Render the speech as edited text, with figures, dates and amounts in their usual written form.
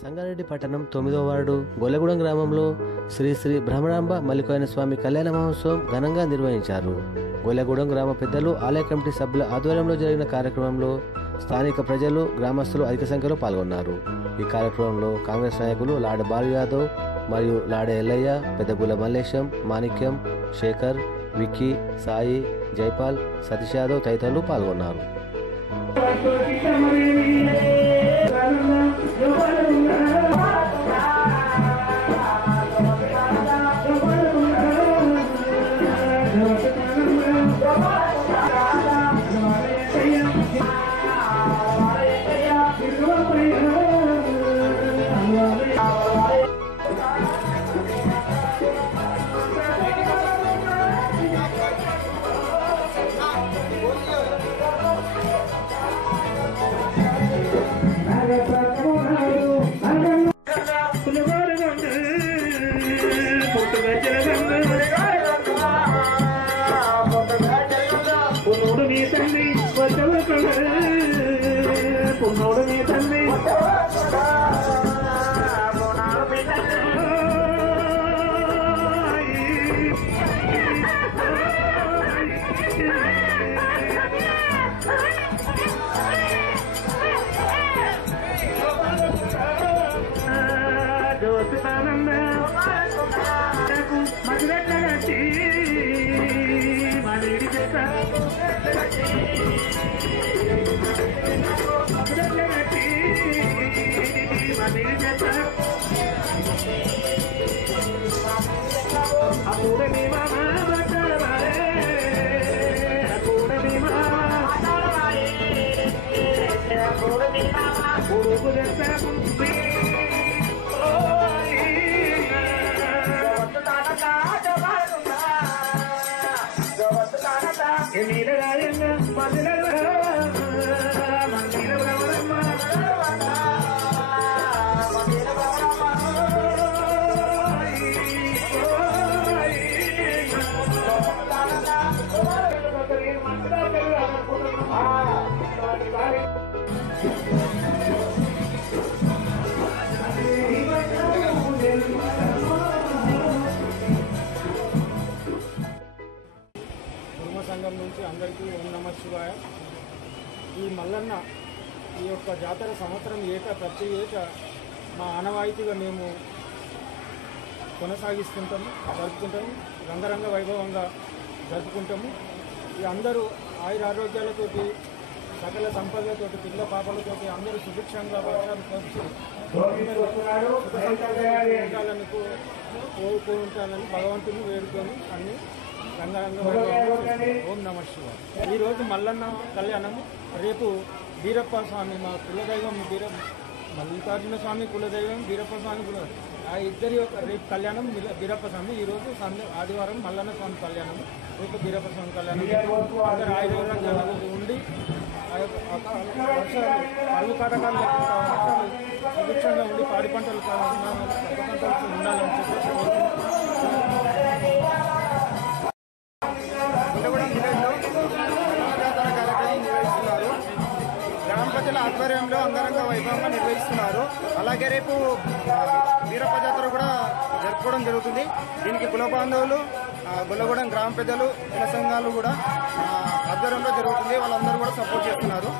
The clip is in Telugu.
సంగారెడ్డి పట్టణం 9వ వార్డు గొల్లగూడెం గ్రామంలో శ్రీ శ్రీ భ్రమరాంబ మల్లికార్జున స్వామి కళ్యాణ మహోత్సవం ఘనంగా నిర్వహించారు. గొల్లగూడెం గ్రామ పెద్దలు, ఆలయ కమిటీ సభ్యుల ఆధ్వర్యంలో జరిగిన కార్యక్రమంలో స్థానిక ప్రజలు, గ్రామస్తులు అధిక సంఖ్యలో పాల్గొన్నారు. ఈ కార్యక్రమంలో కాంగ్రెస్ నాయకులు లాడ బాలు యాదవ్ మరియు లాడే ఎల్లయ్య, పెద్దగుల మల్లేశం, మాణిక్యం, శేఖర్, విక్కీ, సాయి, జైపాల్, సతీష్ యాదవ్ తదితరులు పాల్గొన్నారు. సంఘం నుంచి అందరికీ ఓం నమః శివాయ. ఈ మల్లన్న ఈ యొక్క జాతర సంవత్సరం ప్రతి ఏటా మా ఆనవాయితీగా మేము కొనసాగిస్తుంటాము, జరుపుకుంటాము, రంగరంగ వైభవంగా జరుపుకుంటాము. ఈ అందరూ ఆయురారోగ్యాలతోటి, సకల సంపదలతోటి, పిల్ల పాపలతోటి అందరూ సుభిక్షంగా వర్షాలు కలిసి ఉండాలని కోరుకుంటానని భగవంతుని వేడుకొని అన్ని రంగరంగ ఓం నమః శివాయ. ఈరోజు మల్లన్న కళ్యాణం, రేపు వీరప్ప స్వామి మా కులదైవం మల్లికార్జున స్వామి కులదైవం, వీరప్ప స్వామి ఆ ఇద్దరి యొక్క రేపు కళ్యాణం వీరప్ప స్వామి. ఈరోజు ఆదివారం మల్లన్న స్వామి కళ్యాణం, రేపు వీరప్ప స్వామి కళ్యాణం. అందరు ఆయుర్వేదాలు ఉండి వర్షాలు అరువు కాటకాలు లేకుండా వర్షాలు సుభిక్షంగా ఉండి పాడి పంటలు ఉండాలని చెప్పేసి గ్రామ ప్రజల ఆధ్వర్యంలో అంగరంగ వైభవంగా నిర్వహిస్తున్నారు. అలాగే రేపు వీరప్ప జాతర కూడా జరుపుకోవడం జరుగుతుంది. దీనికి కుల బాంధవులు, గొల్లగూడెం గ్రామ పెద్దలు, కుల సంఘాలు కూడా ఆధ్వర్యంలో జరుగుతుంది. వాళ్ళందరూ కూడా సపోర్ట్ చేస్తున్నారు.